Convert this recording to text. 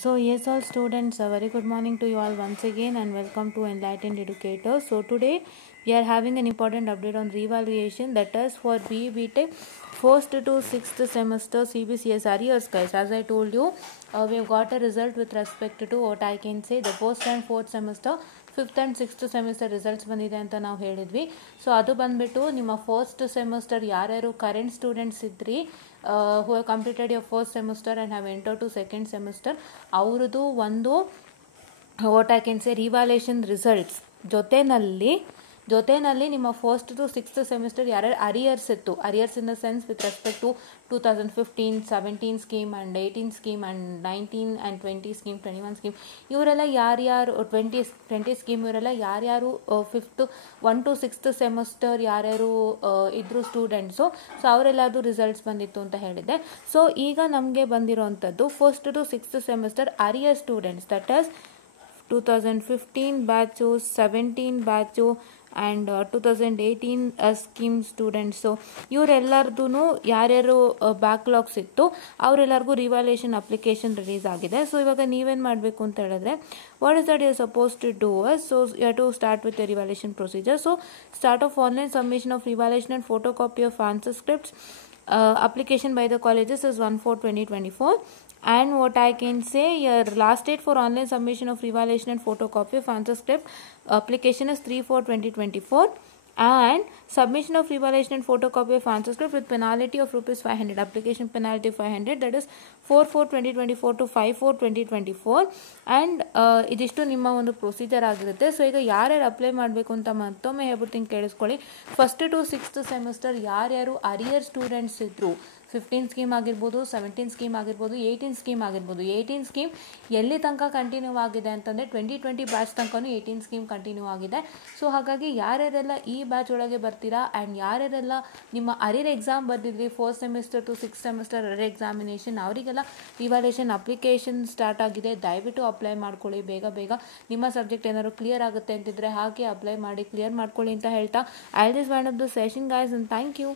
So yes, all students, a very good morning to you all once again and welcome to Enlightened Educators. So today we are having an important update on revaluation, that is for BE Tech first to 6th semester CBCS arrears, guys. As I told you, we have got a result with respect to what I can say the first and fourth semester, fifth and sixth semester results ಬಂದಿದೆ ಅಂತ ನಾವು ಹೇಳಿದ್ವಿ. So ಅದು ಬಂದುಬಿಟ್ಟು ನಿಮ್ಮ first semester ಯಾರ್ಯಾರು current students ಇದ್ರಿ who have completed your first semester and have entered to second semester, ಅವ್ರದ್ದು ಒಂದು what I can say revaluation results ಜೊತೆಯಲ್ಲಿ ನಿಮ್ಮ ಫಸ್ಟ್ ಟು ಸಿಕ್ಸ್ತ್ ಸೆಮಿಸ್ಟರ್ ಯಾರ್ಯಾರು ಅರಿಯರ್ಸ್ ಇತ್ತು, arrears in the sense with respect to 2015-17 scheme and 18 scheme and 19 and 20 scheme 21 scheme ಇವರೆಲ್ಲ ಯಾರ್ಯಾರು 20 scheme ಇವರೆಲ್ಲ ಯಾರ್ಯಾರು ಫಿಫ್ತ್ 1 to 6th ಸೆಮಿಸ್ಟರ್ ಯಾರ್ಯಾರು ಇದ್ರು ಸ್ಟೂಡೆಂಟ್ಸು, ಸೊ ಅವರೆಲ್ಲರದು ರಿಸಲ್ಟ್ಸ್ ಬಂದಿತ್ತು ಅಂತ ಹೇಳಿದೆ. ಸೊ ಈಗ ನಮಗೆ ಬಂದಿರೋವಂಥದ್ದು first to sixth semester arrear students, that is 2015 batch, 17 batch and 2018 scheme students. So ಇವರೆಲ್ಲರದು ಯಾರ್ಯಾರು ಬ್ಯಾಕ್ಲಾಗ್ಸ್ ಇತ್ತು ಅವರೆಲ್ಲರಿಗೂ ರಿವ್ಯಾಲ್ಯೂಯೇಷನ್ ಅಪ್ಲಿಕೇಶನ್ ರಿಲೀಸ್ ಆಗಿದೆ. ಸೊ ಇವಾಗ ನೀವೇನು ಮಾಡಬೇಕು ಅಂತ ಹೇಳಿದ್ರೆ, what is that you are suppose to do us, so you have to start with the revaluation procedure. So start of online submission of revaluation and photo copy of answer scripts application by the colleges is 1/4/2024, and what I can say, your last date for online submission of revaluation and photocopy of answer script application is 3/4/2024, and submission of revaluation and photocopy of answer script with penalty of rupees 500, application penalty 500, that is 4/4/2024 to 5/4/2024, and ಇದಿಷ್ಟು ನಿಮ್ಮ ಒಂದು procedure ಆಗಿರುತ್ತೆ. So ಈಗ ಯಾರ್ಯಾರು apply ಮಾಡಬೇಕು ಅಂತ ಮತ್ತೊಮ್ಮೆ ಹೇಳ್ಬಿಡ್ತೀನಿ, ಕೇಳಿಸ್ಕೊಳ್ಳಿ. ಫಸ್ಟ್ ಟು ಸಿಕ್ಸ್ತ್ ಸೆಮಿಸ್ಟರ್ ಯಾರ್ಯಾರು ಅರಿಯರ್ ಸ್ಟೂಡೆಂಟ್ಸ್ ಇದ್ರು, 15 ಸ್ಕೀಮ್ ಆಗಿರ್ಬೋದು, 17 ಸ್ಕೀಮ್ ಆಗಿರ್ಬೋದು, 18 ಸ್ಕೀಮ್ ಆಗಿರ್ಬೋದು. 18 ಸ್ಕೀಮ್ ಎಲ್ಲಿ ತನಕ ಕಂಟಿನ್ಯೂ ಆಗಿದೆ ಅಂತಂದರೆ 2020 ಬ್ಯಾಚ್ ತನಕನೂ 18 ಸ್ಕೀಮ್ ಕಂಟಿನ್ಯೂ ಆಗಿದೆ. ಸೊ ಹಾಗಾಗಿ ಯಾರ್ಯಾರೆಲ್ಲ ಈ ಬ್ಯಾಚ್ ಒಳಗೆ ಬರ್ತೀರಾ ಆ್ಯಂಡ್ ಯಾರ್ಯಾರೆಲ್ಲ ನಿಮ್ಮ ಅರಿಯರ್ ಎಕ್ಸಾಮ್ ಬರ್ದಿದ್ರಿ fourth semester to six semester arrear examination, ಅವರಿಗೆಲ್ಲ ರಿವ್ಯಾಲ್ಯೂಯೇಷನ್ ಅಪ್ಲಿಕೇಶನ್ ಸ್ಟಾರ್ಟ್ ಆಗಿದೆ. ದಯವಿಟ್ಟು ಅಪ್ಲೈ ಮಾಡ್ಕೊಳ್ಳಿ ಬೇಗ. ನಿಮ್ಮ ಸಬ್ಜೆಕ್ಟ್ ಏನಾದ್ರು ಕ್ಲಿಯರ್ ಆಗುತ್ತೆ ಅಂತಿದ್ರೆ ಹಾಗೆ ಅಪ್ಲೈ ಮಾಡಿ ಕ್ಲಿಯರ್ ಮಾಡ್ಕೊಳ್ಳಿ ಅಂತ ಹೇಳ್ತಾ, I will just wind up the session guys, and thank you.